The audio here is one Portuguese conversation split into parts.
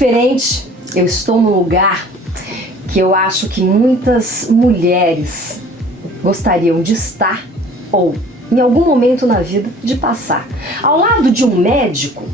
diferente. Eu estou num lugar que eu acho que muitas mulheres gostariam de estar ou, em algum momento na vida, de passar. Ao lado de um médico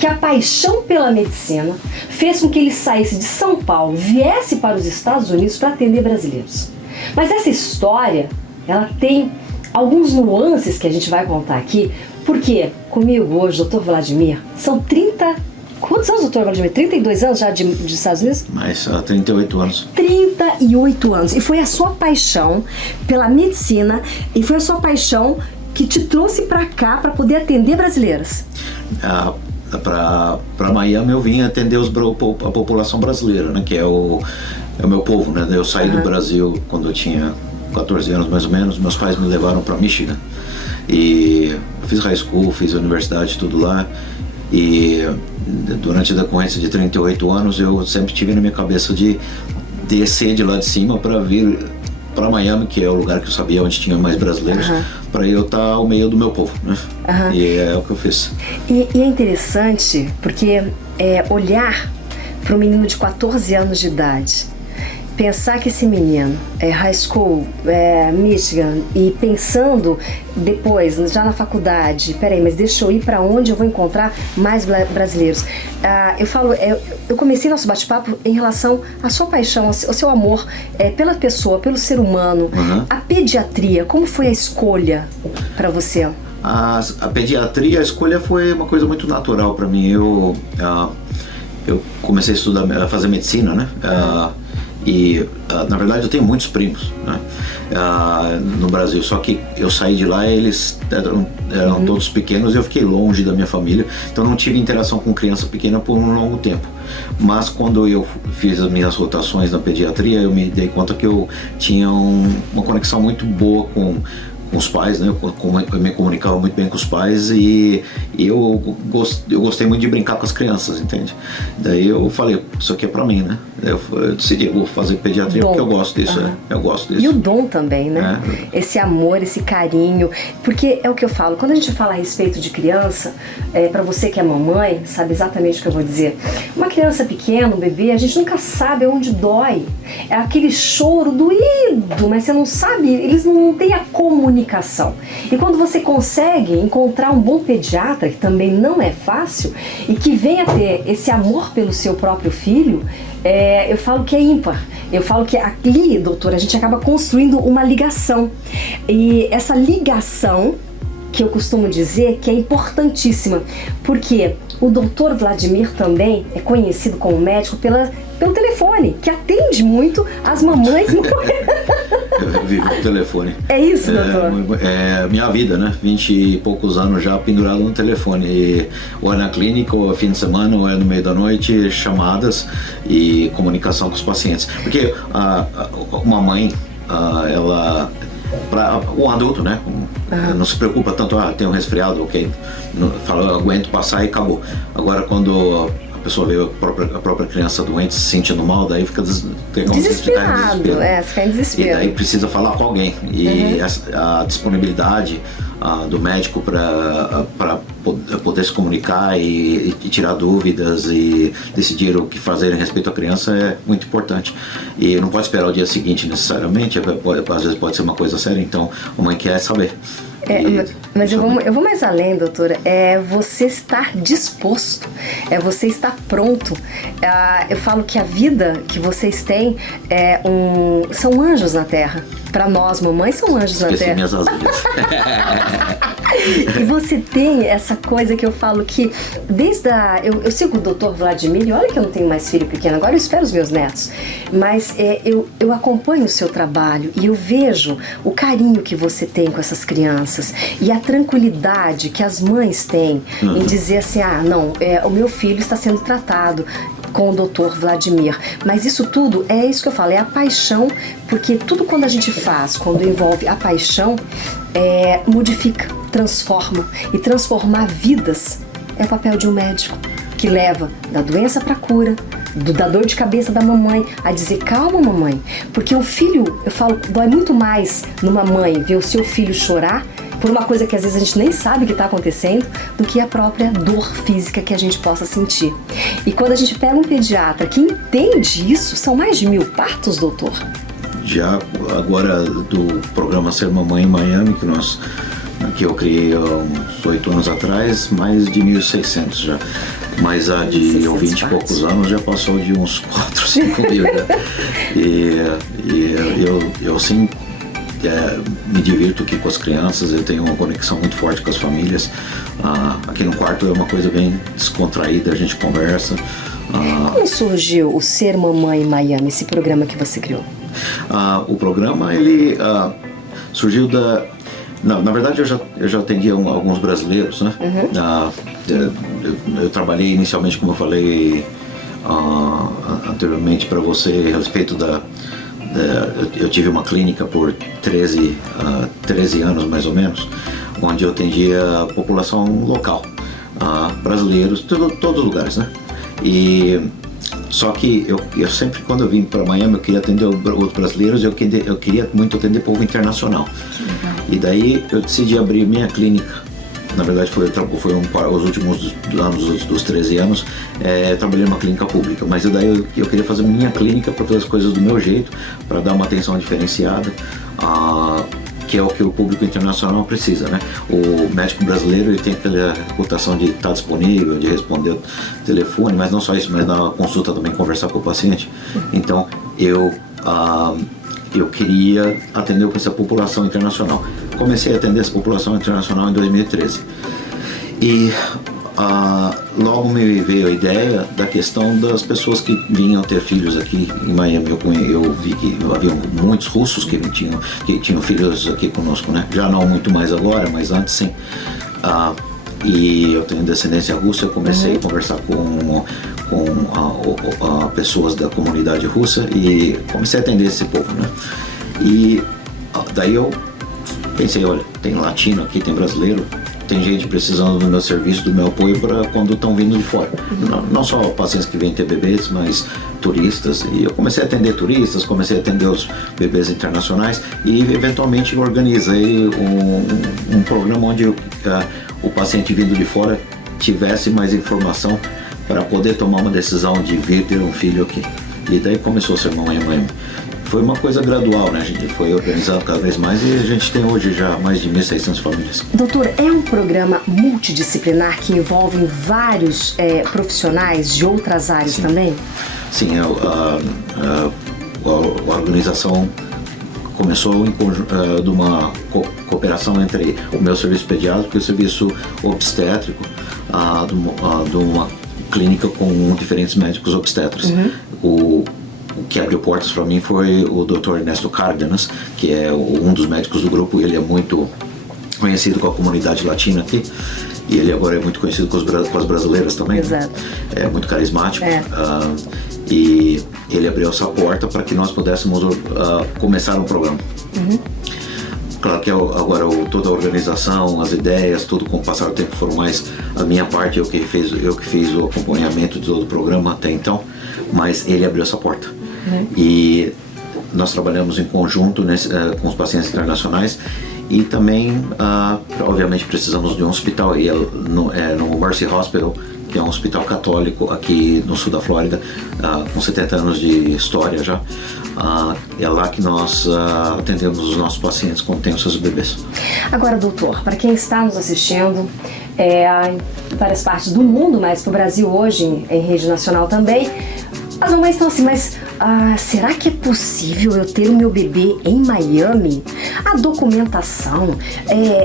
que a paixão pela medicina fez com que ele saísse de São Paulo, viesse para os Estados Unidos para atender brasileiros. Mas essa história, ela tem alguns nuances que a gente vai contar aqui, porque comigo hoje, Dr. Vladimir, são 30... Quantos anos, doutor Vladimir? 32 anos já de Estados Unidos? Mais 38 anos. 38 anos. E foi a sua paixão pela medicina e foi a sua paixão que te trouxe para cá para poder atender brasileiras. Para Miami eu vim atender a população brasileira, né, que é o meu povo, né? Eu saí do Brasil quando eu tinha 14 anos mais ou menos. Meus pais me levaram para Michigan e eu fiz high school, fiz universidade, tudo lá. E durante a decorrência de 38 anos eu sempre tive na minha cabeça de descer de lá de cima para vir para Miami, que é o lugar que eu sabia onde tinha mais brasileiros, para eu estar ao meio do meu povo, né? E é o que eu fiz. E é interessante porque olhar para um menino de 14 anos de idade, pensar que esse menino é high school, Michigan, e pensando depois, já na faculdade, peraí, mas deixa eu ir para onde eu vou encontrar mais brasileiros. Eu comecei nosso bate-papo em relação à sua paixão, ao seu amor pela pessoa, pelo ser humano. A pediatria, como foi a escolha para você? A pediatria, a escolha foi uma coisa muito natural para mim. Eu comecei a estudar, a fazer medicina, né? E na verdade eu tenho muitos primos, né, no Brasil, só que eu saí de lá, eles eram todos pequenos e eu fiquei longe da minha família, então não tive interação com criança pequena por um longo tempo. Mas quando eu fiz as minhas rotações na pediatria, eu me dei conta que eu tinha uma conexão muito boa com os pais, né? Eu me comunicava muito bem com os pais e eu gostei muito de brincar com as crianças, entende? Daí eu falei, isso aqui é pra mim, né? Eu decidi, vou fazer pediatria porque eu gosto disso, eu gosto disso. E o dom também, né? Esse amor, esse carinho, porque é o que eu falo, quando a gente fala a respeito de criança, pra você que é mamãe, sabe exatamente o que eu vou dizer. Uma criança pequena, um bebê, a gente nunca sabe onde dói. É aquele choro doído, mas você não sabe, eles não têm a comunicação. E quando você consegue encontrar um bom pediatra, que também não é fácil, e que venha ter esse amor pelo seu próprio filho, eu falo que é ímpar. Eu falo que ali, doutora, a gente acaba construindo uma ligação. E essa ligação, que eu costumo dizer que é importantíssima, porque o doutor Vladimir também é conhecido como médico pelo telefone, que atende muito as mamães. Eu vivo com o telefone. É isso, doutor? É minha vida, né? 20 e poucos anos já pendurado no telefone. Ou é na clínica, ou é fim de semana, ou é no meio da noite, chamadas e comunicação com os pacientes. Porque uma mãe, ela... Para o adulto, né? Não se preocupa tanto, tem um resfriado, ok, fala, eu aguento passar e acabou. Agora quando a pessoa vê a própria criança doente se sentindo mal, daí fica desesperado, fica em desespero. E daí precisa falar com alguém. E a disponibilidade do médico para poder se comunicar e tirar dúvidas e decidir o que fazer em respeito à criança é muito importante. E não pode esperar o dia seguinte necessariamente, às vezes pode ser uma coisa séria, então a mãe quer saber. Mas eu vou mais além, doutora. É você estar disposto, é você estar pronto. Eu falo que a vida que vocês têm são anjos na Terra. Para nós, mamães, são anjos na Terra. Minhas asinhas. E você tem essa coisa que eu falo que desde eu sigo o Dr. Vladimir, e olha que eu não tenho mais filho pequeno, agora eu espero os meus netos, mas eu acompanho o seu trabalho e eu vejo o carinho que você tem com essas crianças e a tranquilidade que as mães têm em dizer assim, o meu filho está sendo tratado com o Dr. Vladimir. Mas isso tudo, é isso que eu falo, é a paixão, porque tudo quando a gente faz, quando envolve a paixão, modifica, transforma. E transformar vidas é o papel de um médico, que leva da doença para a cura, da dor de cabeça da mamãe, a dizer, calma mamãe, porque o filho, eu falo, dói muito mais numa mãe ver o seu filho chorar por uma coisa que às vezes a gente nem sabe que está acontecendo, do que a própria dor física que a gente possa sentir. E quando a gente pega um pediatra que entende isso, são mais de 1000 partos, doutor? Já agora do programa Ser Mamãe em Miami, que eu criei há uns 8 anos atrás, mais de 1.600 já. Mas a de 20 e poucos anos já passou de uns 4, 5 mil. Né? E eu sim me divirto aqui com as crianças, eu tenho uma conexão muito forte com as famílias. Aqui no quarto é uma coisa bem descontraída, a gente conversa. Como surgiu o Ser Mamãe em Miami, esse programa que você criou? O programa, ele surgiu da... Na verdade, eu já atendi alguns brasileiros, né? Eu trabalhei inicialmente, como eu falei anteriormente para você, a respeito eu tive uma clínica por 13 anos, mais ou menos, onde eu atendia a população local, brasileiros, todos os lugares, né? Só que eu sempre, quando eu vim para Miami, eu queria atender os brasileiros, eu queria muito atender o povo internacional. E daí eu decidi abrir minha clínica. Na verdade foi os últimos anos dos 13 anos, trabalhei numa clínica pública. Mas daí eu queria fazer minha clínica para fazer as coisas do meu jeito, para dar uma atenção diferenciada. Que é o que o público internacional precisa, né? O médico brasileiro, ele tem aquela reputação de estar disponível, de responder o telefone, mas não só isso, mas na consulta também conversar com o paciente. Então eu queria atender essa população internacional. Comecei a atender essa população internacional em 2013 e logo me veio a ideia da questão das pessoas que vinham ter filhos aqui em Miami. Eu vi que havia muitos russos que tinham filhos aqui conosco, né? Já não muito mais agora, mas antes sim. E eu tenho descendência russa, eu comecei a conversar com pessoas da comunidade russa e comecei a atender esse povo, né? E daí eu pensei, olha, tem latino aqui, tem brasileiro, tem gente precisando do meu serviço, do meu apoio para quando estão vindo de fora. Não só pacientes que vêm ter bebês, mas turistas. E eu comecei a atender turistas, comecei a atender os bebês internacionais e eventualmente organizei um programa onde o paciente vindo de fora tivesse mais informação para poder tomar uma decisão de vir ter um filho aqui. E daí começou a Ser Mamãe em Miami. Foi uma coisa gradual, né? A gente foi organizando cada vez mais e a gente tem hoje já mais de 1.600 famílias. Doutor, é um programa multidisciplinar que envolve vários profissionais de outras áreas também? Sim, a organização começou de uma cooperação entre o meu serviço pediátrico e o serviço obstétrico, de uma clínica com diferentes médicos obstetras. O que abriu portas para mim foi o Dr. Ernesto Cárdenas, que é um dos médicos do grupo. Ele é muito conhecido com a comunidade latina aqui e ele agora é muito conhecido com as brasileiras também. Exato. É muito carismático. E ele abriu essa porta para que nós pudéssemos começar um programa. Claro que agora toda a organização, as ideias, tudo com o passar do tempo foram mais a minha parte, eu que fiz o acompanhamento de todo o programa até então, mas ele abriu essa porta. E nós trabalhamos em conjunto com os pacientes internacionais e também, obviamente, precisamos de um hospital, e no Mercy Hospital, que é um hospital católico aqui no sul da Flórida, com 70 anos de história já. É lá que nós atendemos os nossos pacientes quando têm os seus bebês. Agora, doutor, para quem está nos assistindo em várias partes do mundo, mas para o Brasil hoje, em rede nacional também, as mamães estão assim, mas será que é possível eu ter o meu bebê em Miami? A documentação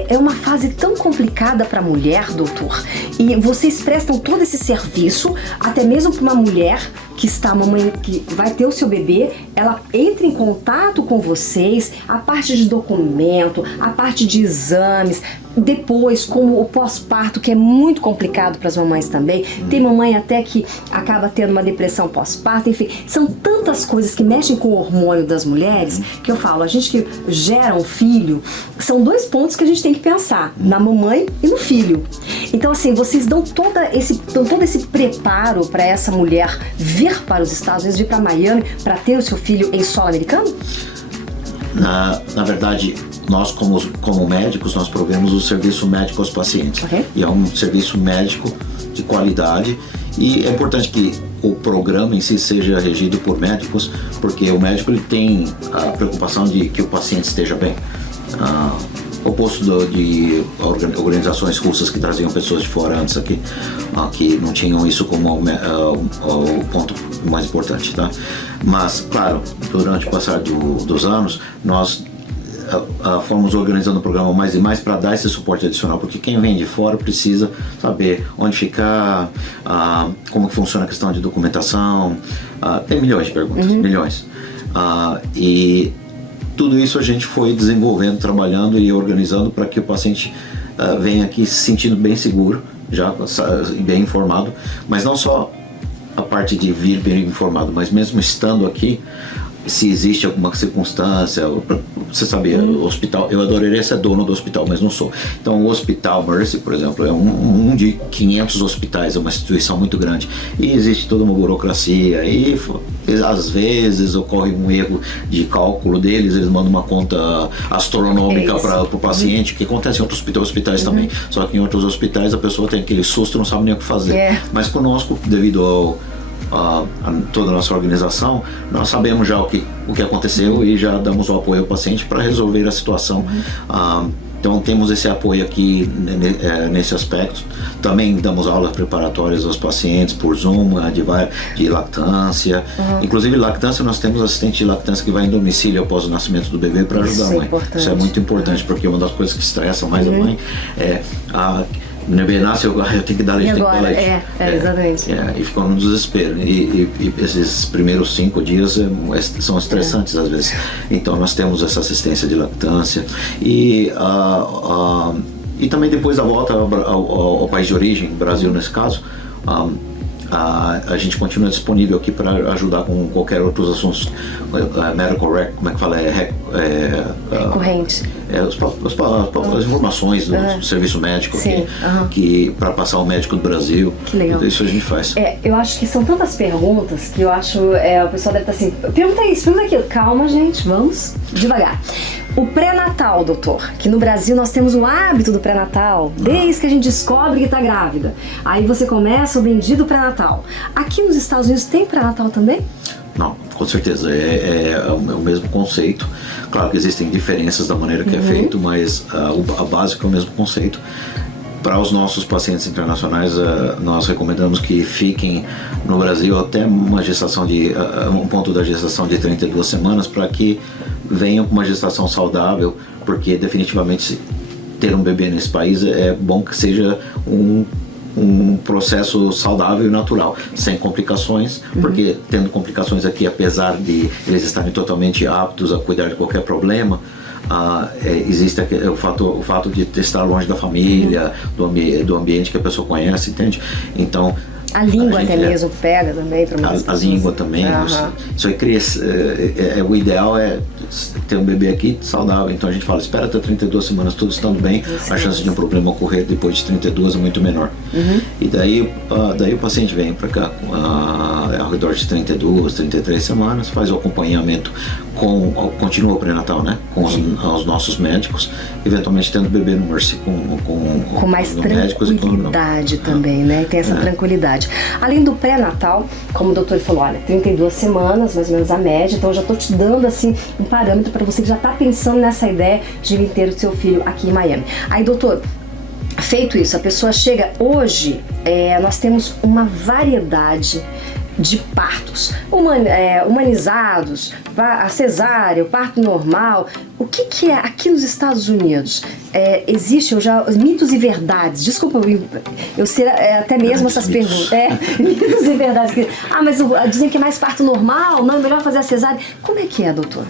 é uma fase tão complicada para a mulher, doutor, e vocês prestam todo esse serviço, até mesmo para uma mulher que mamãe que vai ter o seu bebê, ela entra em contato com vocês, a parte de documento, a parte de exames, depois como o pós-parto, que é muito complicado para as mamães também. Tem mamãe até que acaba tendo uma depressão pós-parto, enfim, são tantas coisas que mexem com o hormônio das mulheres, que eu falo, a gente que gera um filho, são 2 pontos que a gente tem que pensar, na mamãe e no filho. Então assim, vocês dão todo esse preparo para essa mulher vir para os Estados Unidos, vir para Miami, para ter o seu filho em solo americano? Na verdade, nós como médicos, nós provemos o serviço médico aos pacientes. Okay. E é um serviço médico de qualidade. E é importante que o programa em si seja regido por médicos, porque o médico ele tem a preocupação de que o paciente esteja bem. Oposto de organizações russas que traziam pessoas de fora antes aqui, que não tinham isso como o ponto mais importante, tá? Mas, claro, durante o passar dos anos, nós fomos organizando o programa mais e mais para dar esse suporte adicional, porque quem vem de fora precisa saber onde ficar, como funciona a questão de documentação, tem milhões de perguntas, milhões. E tudo isso a gente foi desenvolvendo, trabalhando e organizando para que o paciente venha aqui se sentindo bem seguro, já bem informado, mas não só a parte de vir bem informado, mas mesmo estando aqui, se existe alguma circunstância, você sabia, o hospital, eu adoraria ser dono do hospital, mas não sou. Então o Hospital Mercy, por exemplo, é um de 500 hospitais, é uma instituição muito grande e existe toda uma burocracia e às vezes ocorre um erro de cálculo deles, eles mandam uma conta astronômica para o paciente, que acontece em outros hospitais também, só que em outros hospitais a pessoa tem aquele susto, não sabe nem o que fazer. Mas conosco, devido a toda a nossa organização, nós sabemos já o que aconteceu e já damos o apoio ao paciente para resolver a situação. Então temos esse apoio aqui nesse aspecto. Também damos aulas preparatórias aos pacientes por Zoom, de lactância. Inclusive lactância, nós temos assistente de lactância que vai em domicílio após o nascimento do bebê para ajudar a mãe. Isso é muito importante, porque uma das coisas que estressam mais a mãe é o bebê nasce, eu tenho que dar leite, exatamente. E ficou no desespero. E esses primeiros 5 dias são estressantes às vezes. Então nós temos essa assistência de lactância. E também depois da volta ao país de origem, Brasil nesse caso, a gente continua disponível aqui para ajudar com qualquer outros assuntos, medical record, como é que fala? Recorrente. As informações do serviço médico que para passar o médico do Brasil. Que legal. Tudo isso a gente faz. Eu acho que são tantas perguntas que eu acho, o pessoal deve estar assim, pergunta isso, pergunta aquilo. Calma, gente, vamos devagar. O pré-natal, doutor, que no Brasil nós temos o hábito do pré-natal, desde que a gente descobre que está grávida. Aí você começa o bendito pré-natal. Aqui nos Estados Unidos tem pré-natal também? Não, com certeza, é o mesmo conceito. Claro que existem diferenças da maneira que é feito, mas a básica é o mesmo conceito. Para os nossos pacientes internacionais, nós recomendamos que fiquem no Brasil até uma gestação um ponto da gestação de 32 semanas, para que venham com uma gestação saudável, porque definitivamente ter um bebê nesse país é bom que seja um processo saudável e natural, sem complicações, porque tendo complicações aqui, apesar de eles estarem totalmente aptos a cuidar de qualquer problema, existe o fato de estar longe da família, do ambiente que a pessoa conhece, entende? Então a língua até mesmo pega também para muitas pessoas. A língua também. Isso aí cria. O ideal é ter um bebê aqui saudável. Então a gente fala, espera até 32 semanas, tudo estando bem, a chance de um problema ocorrer depois de 32 é muito menor. E daí o paciente vem para cá ao redor de 32, 33 semanas, faz o acompanhamento continua o pré-natal, né? Com os nossos médicos, eventualmente tendo bebê no Mercy com mais tranquilidade também, né? Tem essa tranquilidade. Além do pré-natal, como o doutor falou, olha, 32 semanas, mais ou menos a média, então eu já estou te dando assim um parâmetro para você que já está pensando nessa ideia de vir ter o seu filho aqui em Miami. Aí, doutor, feito isso, a pessoa chega hoje, nós temos uma variedade de partos humanizados, a cesárea, o parto normal. O que é aqui nos Estados Unidos? Existem os mitos e verdades. Desculpa, eu sei até mesmo essas perguntas. Mitos e verdades. Mas dizem que é mais parto normal, não é melhor fazer a cesárea. Como é que é, doutor?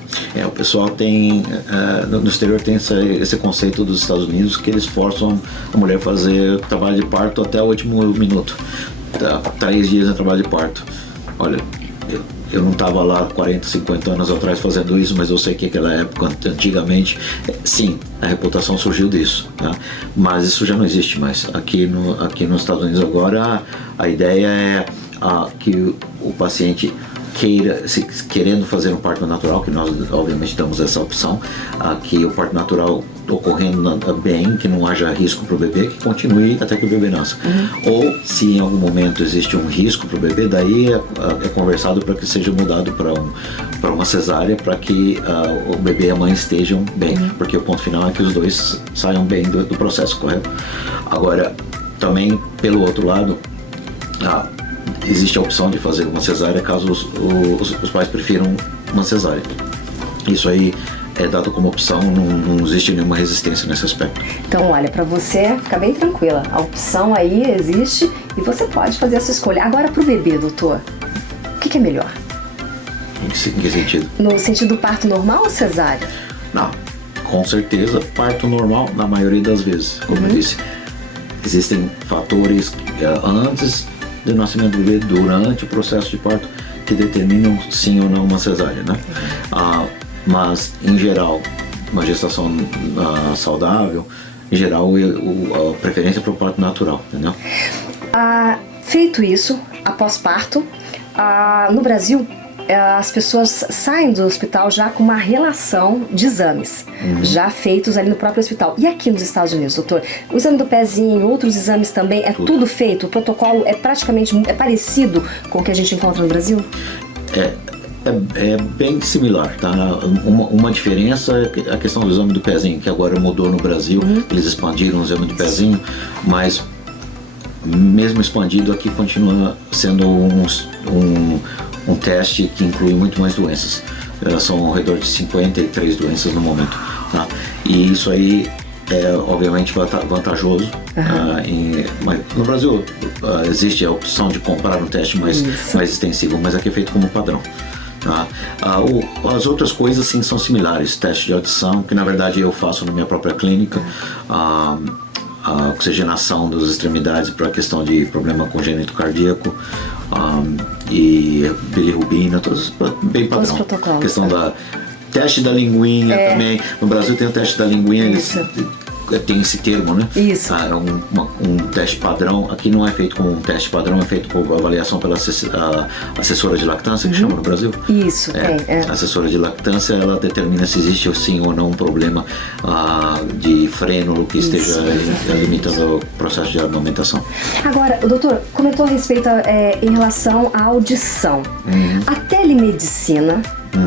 O pessoal tem, no exterior tem esse conceito dos Estados Unidos, que eles forçam a mulher a fazer trabalho de parto até o último minuto. 3 dias de trabalho de parto. Olha, eu não estava lá 40, 50 anos atrás fazendo isso, mas eu sei que naquela época, antigamente, sim, a reputação surgiu disso, tá? Mas isso já não existe mais. Aqui nos Estados Unidos agora, a ideia é que o paciente querendo fazer um parto natural, que nós obviamente damos essa opção, que o parto natural ocorrendo bem, que não haja risco para o bebê, que continue até que o bebê nasça. Ou se em algum momento existe um risco para o bebê, daí é conversado para que seja mudado para uma cesárea, para que o bebê e a mãe estejam bem, porque o ponto final é que os dois saiam bem do processo, correto? Agora, também pelo outro lado, existe a opção de fazer uma cesárea caso os pais prefiram uma cesárea. Isso aí é dado como opção, não existe nenhuma resistência nesse aspecto. Então, olha, para você ficar bem tranquila, a opção aí existe e você pode fazer a sua escolha. Agora, para o bebê, doutor, o que é melhor? Em que sentido? No sentido do parto normal ou cesárea? Não, com certeza, parto normal na maioria das vezes. Como eu disse, existem fatores antes do nascimento do bebê, durante o processo de parto, que determinam sim ou não uma cesárea, né? Mas, em geral, uma gestação saudável, em geral, a preferência para o parto natural, entendeu? Feito isso, após parto, no Brasil, as pessoas saem do hospital já com uma relação de exames, já feitos ali no próprio hospital. E aqui nos Estados Unidos, doutor? O exame do pezinho, outros exames também, tudo feito? O protocolo é praticamente parecido com o que a gente encontra no Brasil? É bem similar, tá? Uma diferença é a questão do exame do pezinho, que agora mudou no Brasil, eles expandiram o exame do pezinho, mas mesmo expandido aqui continua sendo um teste que inclui muito mais doenças. São ao redor de 53 doenças no momento, tá? E isso aí é obviamente vantajoso. Mas no Brasil existe a opção de comprar um teste mais extensivo, mas aqui é feito como padrão. As outras coisas sim são similares, teste de audição, que na verdade eu faço na minha própria clínica, a oxigenação das extremidades para a questão de problema congênito cardíaco, e bilirrubina, todos bem padrão. Todos os protocolos. Questão da teste da linguinha também. No Brasil tem o teste da linguinha. Tem esse termo, né? Isso. É um teste padrão. Aqui não é feito como um teste padrão, é feito por avaliação pela assessora de lactância, que chama no Brasil. Isso, A assessora de lactância, ela determina se existe sim ou não um problema de frênulo que esteja limitando o processo de amamentação. Agora, o doutor comentou a respeito em relação à audição. A telemedicina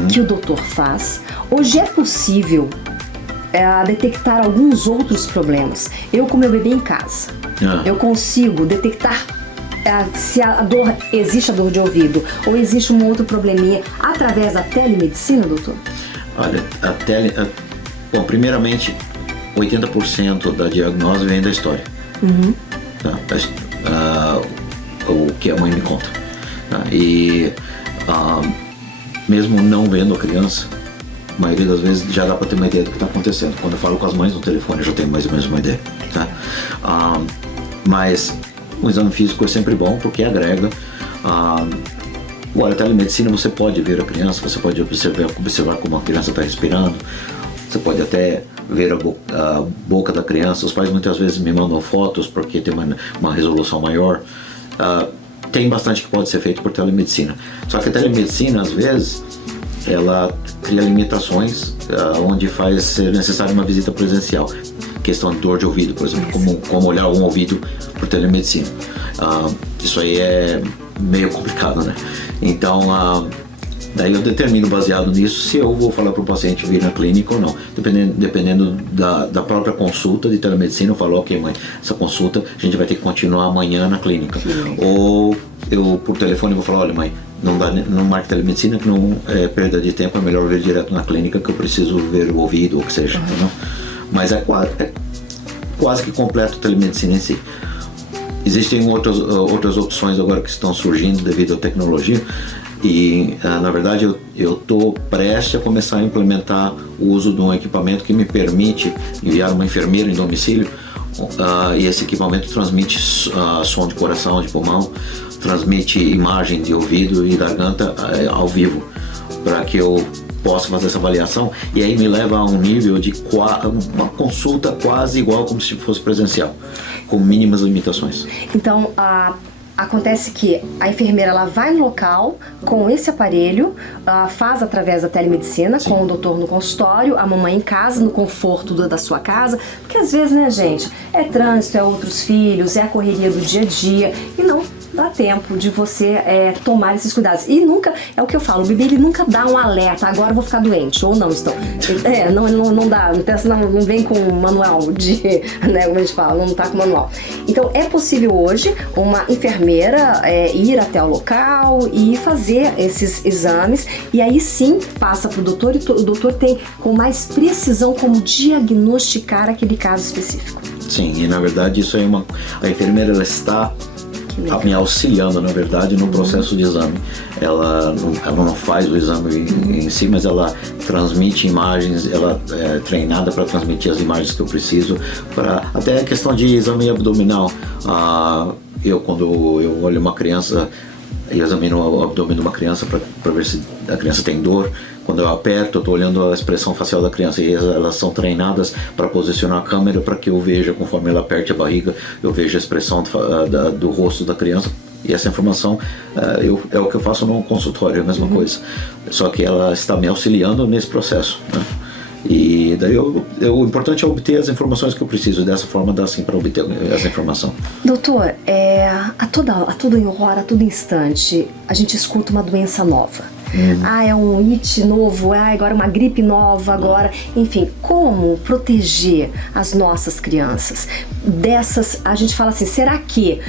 que o doutor faz, hoje é possível detectar alguns outros problemas. Eu com meu bebê em casa, eu consigo detectar se existe a dor de ouvido ou existe um outro probleminha através da telemedicina, doutor? Olha, bom, primeiramente, 80% da diagnose vem da história. O que a mãe me conta. E mesmo não vendo a criança, a maioria das vezes já dá para ter uma ideia do que está acontecendo. Quando eu falo com as mães no telefone, eu já tenho mais ou menos uma ideia, tá? Mas o exame físico é sempre bom porque agrega. Agora, a telemedicina, você pode ver a criança, você pode observar como a criança está respirando, você pode até ver a boca da criança. Os pais muitas vezes me mandam fotos porque tem uma resolução maior. Tem bastante que pode ser feito por telemedicina. Só que a telemedicina, às vezes, ela cria limitações onde faz ser necessária uma visita presencial. Questão de dor de ouvido, por exemplo, como olhar um ouvido por telemedicina. Isso aí é meio complicado, né? Então, daí eu determino, baseado nisso, se eu vou falar para o paciente vir na clínica ou não. Dependendo da própria consulta de telemedicina, eu falo, ok, mãe, essa consulta a gente vai ter que continuar amanhã na clínica. Ou eu, por telefone, vou falar, olha, mãe, não marque telemedicina, que não é perda de tempo, é melhor vir direto na clínica, que eu preciso ver o ouvido, ou o que seja. Mas é quase que completo a telemedicina em si. Existem outras opções agora que estão surgindo devido à tecnologia e, na verdade, eu estou prestes a começar a implementar o uso de um equipamento que me permite enviar uma enfermeira em domicílio, e esse equipamento transmite som de coração, de pulmão, transmite imagem de ouvido e garganta ao vivo, para que eu possa fazer essa avaliação, e aí me leva a um nível de uma consulta quase igual como se fosse presencial, com mínimas limitações. Então, acontece que a enfermeira ela vai no local com esse aparelho, faz através da telemedicina, sim, com o doutor no consultório, a mamãe em casa, no conforto da sua casa, porque às vezes, né, gente, é trânsito, é outros filhos, é a correria do dia a dia, e não dá tempo de você tomar esses cuidados. E nunca, é o que eu falo, o bebê ele nunca dá um alerta, agora eu vou ficar doente, ou não estão. Não dá, não vem com manual de, né, como a gente fala, não tá com manual. Então é possível hoje uma enfermeira ir até o local e fazer esses exames, e aí sim passa pro doutor, e o doutor tem com mais precisão como diagnosticar aquele caso específico. Sim, e na verdade isso é a enfermeira ela está me auxiliando, na verdade, no processo de exame. Ela não faz o exame em si, mas ela transmite imagens, ela é treinada para transmitir as imagens que eu preciso, até a questão de exame abdominal. Quando eu olho uma criança, eu examino o abdômen de uma criança para ver se a criança tem dor. Quando eu aperto, eu estou olhando a expressão facial da criança, e elas são treinadas para posicionar a câmera para que eu veja, conforme ela aperte a barriga, eu veja a expressão do rosto da criança. E essa informação é o que eu faço no consultório, é a mesma coisa. Só que ela está me auxiliando nesse processo, né? E daí o importante é obter as informações que eu preciso. Dessa forma dá sim para obter essa informação. Doutor, a toda hora, a todo instante, a gente escuta uma doença nova. É um IT novo, agora uma gripe nova, agora... Enfim, como proteger as nossas crianças dessas... A gente fala assim, será que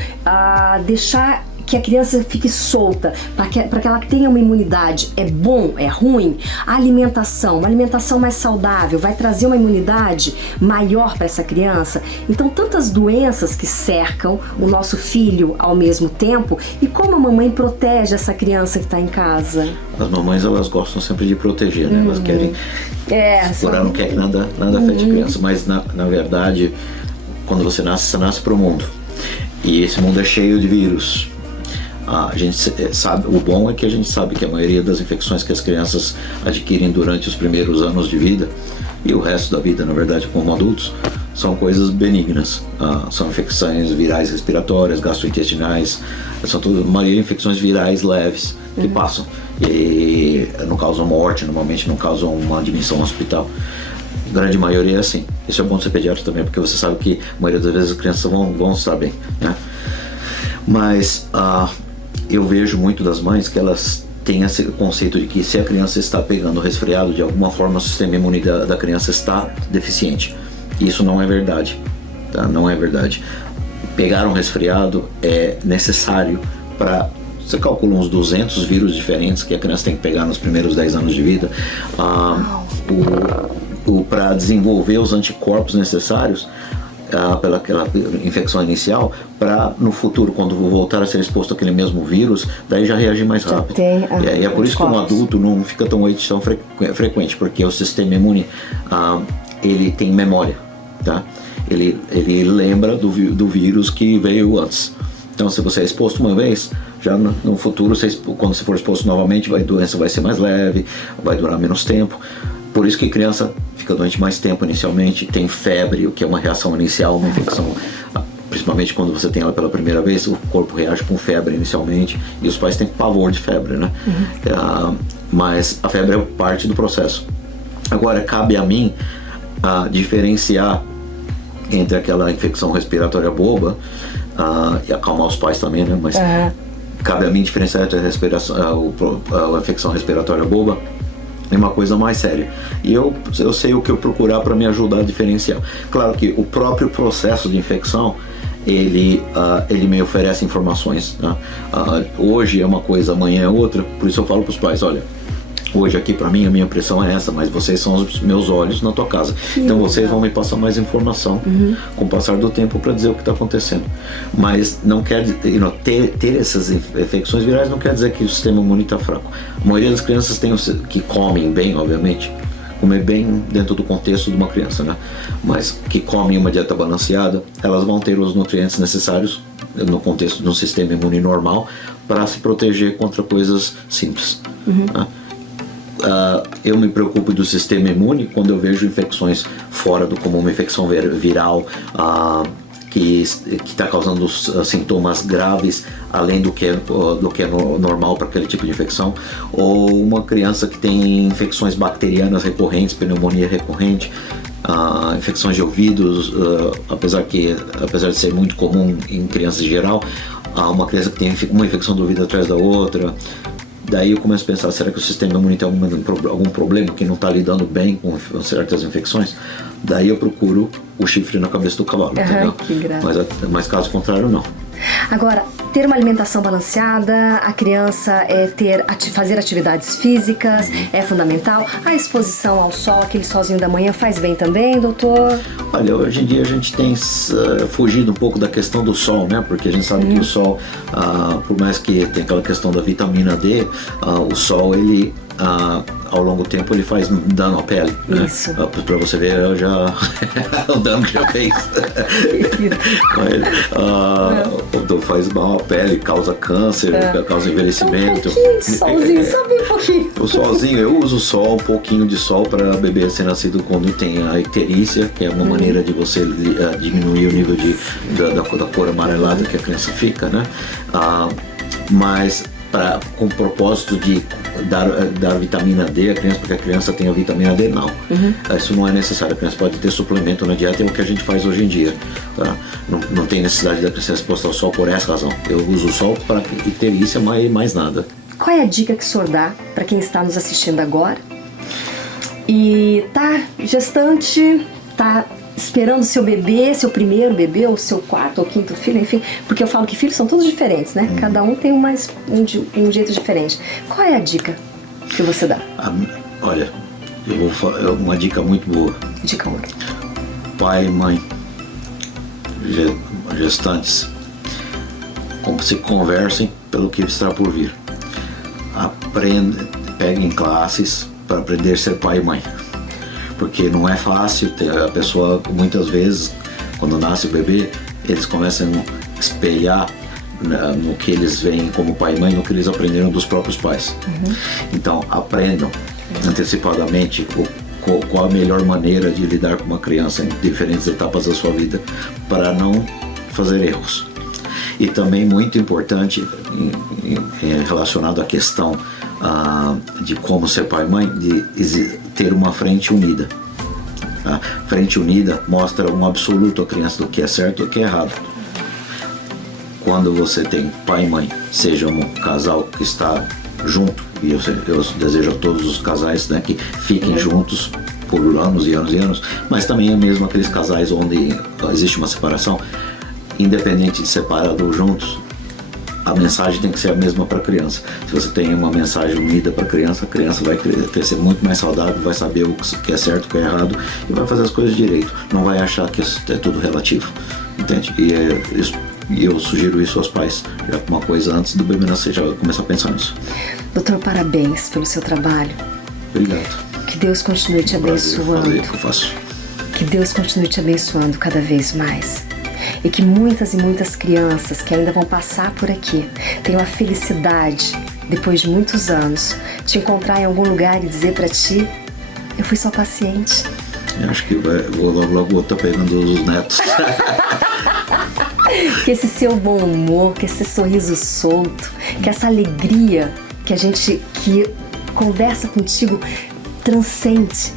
deixar que a criança fique solta para que ela tenha uma imunidade é bom, é ruim? A alimentação, uma alimentação mais saudável vai trazer uma imunidade maior para essa criança? Então, tantas doenças que cercam o nosso filho ao mesmo tempo, e como a mamãe protege essa criança que está em casa? As mamães, elas gostam sempre de proteger, né? Elas querem explorar, não quer que nada afete a criança, mas na verdade, quando você nasce para o mundo, e esse mundo é cheio de vírus. A gente sabe, o bom é que a gente sabe que a maioria das infecções que as crianças adquirem durante os primeiros anos de vida, e o resto da vida, na verdade, como adultos, são coisas benignas. São infecções virais respiratórias, gastrointestinais, são a maioria infecções virais leves que passam e não causam morte, normalmente não causam uma admissão ao hospital. A grande maioria é assim. Isso é bom de ser pediatra também, porque você sabe que a maioria das vezes as crianças vão estar bem, né? Mas eu vejo muito das mães que elas têm esse conceito de que se a criança está pegando resfriado, de alguma forma o sistema imune da criança está deficiente. Isso não é verdade, tá? Não é verdade. Pegar um resfriado é necessário para... Você calcula uns 200 vírus diferentes que a criança tem que pegar nos primeiros 10 anos de vida. Para desenvolver os anticorpos necessários pela aquela infecção inicial, para no futuro, quando voltar a ser exposto àquele mesmo vírus, daí já reagir mais rápido. E aí é por isso que um adulto não fica tão frequente, porque o sistema imune ele tem memória, tá? Ele lembra do vírus que veio antes. Então, se você é exposto uma vez, já no futuro, quando você for exposto novamente, a doença vai ser mais leve, vai durar menos tempo. Por isso que criança fica doente mais tempo inicialmente, tem febre, o que é uma reação inicial, uma infecção, principalmente quando você tem ela pela primeira vez, o corpo reage com febre inicialmente, e os pais têm pavor de febre, né? Mas a febre é parte do processo. Agora, cabe a mim diferenciar entre aquela infecção respiratória boba, e acalmar os pais também, né? Mas cabe a mim diferenciar entre a infecção respiratória boba é uma coisa mais séria. E eu sei o que eu procurar para me ajudar a diferenciar. Claro que o próprio processo de infecção, ele me oferece informações, né? Hoje é uma coisa, amanhã é outra, por isso eu falo para os pais, olha, hoje aqui para mim a minha impressão é essa, mas vocês são os meus olhos na tua casa. Então vocês vão me passar mais informação com o passar do tempo para dizer o que está acontecendo. Mas não quer ter essas infecções virais não quer dizer que o sistema imune está fraco. A maioria das crianças que comem bem, obviamente, comer bem dentro do contexto de uma criança, né? Mas que comem uma dieta balanceada, elas vão ter os nutrientes necessários no contexto de um sistema imune normal para se proteger contra coisas simples. Né? Eu me preocupo do sistema imune quando eu vejo infecções fora do comum, uma infecção viral que está causando sintomas graves além do que é normal para aquele tipo de infecção, ou uma criança que tem infecções bacterianas recorrentes, pneumonia recorrente, infecções de ouvidos, apesar de ser muito comum em crianças em geral, uma criança que tem uma infecção do ouvido atrás da outra. Daí eu começo a pensar, será que o sistema imune tem algum problema que não está lidando bem com certas infecções? Daí eu procuro o chifre na cabeça do cavalo, entendeu? Que graça. Mas caso contrário, não. Agora, ter uma alimentação balanceada, a criança fazer atividades físicas é fundamental. A exposição ao sol, aquele solzinho da manhã, faz bem também, doutor? Olha, hoje em dia a gente tem fugido um pouco da questão do sol, né? Porque a gente sabe que o sol, por mais que tenha aquela questão da vitamina D, o sol, ele... ao longo do tempo ele faz dano à pele, né? Isso. Pra você ver o dano que já fez. Faz mal à pele, causa câncer, causa envelhecimento. Um pouquinho de solzinho, só bem pouquinho. O solzinho, eu uso sol, um pouquinho de sol para bebê recém-nascido quando tem a icterícia, que é uma maneira de você diminuir o nível da cor amarelada que a criança fica, né? Mas com o propósito de dar vitamina D à criança, porque a criança tem a vitamina D, não. Isso não é necessário. A criança pode ter suplemento na dieta, é o que a gente faz hoje em dia. Tá? Não tem necessidade da criança exposta ao sol por essa razão. Eu uso o sol para icterícia, mas mais nada. Qual é a dica que o senhor dá para quem está nos assistindo agora e tá gestante, tá esperando seu bebê, seu primeiro bebê, ou seu quarto ou quinto filho, enfim, porque eu falo que filhos são todos diferentes, né? Cada um tem um jeito diferente. Qual é a dica que você dá? Olha, eu vou falar uma dica muito boa. Dica 1. Pai e mãe, gestantes, como se conversem pelo que está por vir. Peguem classes para aprender a ser pai e mãe. Porque não é fácil, a pessoa muitas vezes, quando nasce o bebê, eles começam a espelhar no que eles veem como pai e mãe, no que eles aprenderam dos próprios pais. Então, aprendam antecipadamente qual a melhor maneira de lidar com uma criança em diferentes etapas da sua vida, para não fazer erros. E também muito importante, relacionado à questão de como ser pai e mãe, de ter uma frente unida. A frente unida mostra um absoluto à criança do que é certo e do que é errado. Quando você tem pai e mãe, seja um casal que está junto, e eu desejo a todos os casais, né, que fiquem juntos por anos e anos e anos, mas também é mesmo aqueles casais onde existe uma separação, independente de separado ou juntos, a mensagem tem que ser a mesma para a criança. Se você tem uma mensagem unida para a criança vai crescer muito mais saudável, vai saber o que é certo, o que é errado, e vai fazer as coisas direito. Não vai achar que é tudo relativo, entende? E eu sugiro isso aos pais, já uma coisa antes do bebê nascer, já começar a pensar nisso. Doutor, parabéns pelo seu trabalho. Obrigado. Que Deus continue te abençoando. Fazer o que eu faço. Que Deus continue te abençoando cada vez mais. E que muitas e muitas crianças que ainda vão passar por aqui tenham a felicidade, depois de muitos anos, te encontrar em algum lugar e dizer pra ti: eu fui só paciente. Eu acho que logo estar pegando os netos. Que esse seu bom humor, que esse sorriso solto, que essa alegria que conversa contigo transcende.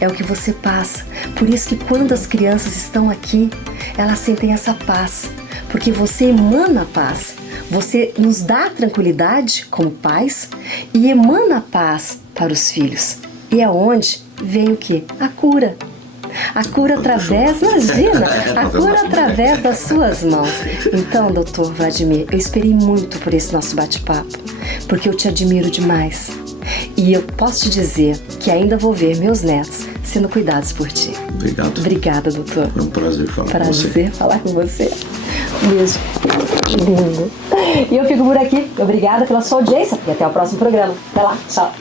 É o que você passa. Por isso que quando as crianças estão aqui, elas sentem essa paz. Porque você emana paz. Você nos dá tranquilidade como pais e emana paz para os filhos. E é onde vem o quê? A cura. A cura através, imagina, a cura através das suas mãos. Então, doutor Vladimir, eu esperei muito por esse nosso bate-papo, porque eu te admiro demais. E eu posso te dizer que ainda vou ver meus netos sendo cuidados por ti. Obrigado. Obrigada, doutor. Foi um prazer falar com você. Prazer falar com você. Um beijo. Lindo. E eu fico por aqui. Obrigada pela sua audiência e até o próximo programa. Até lá. Tchau.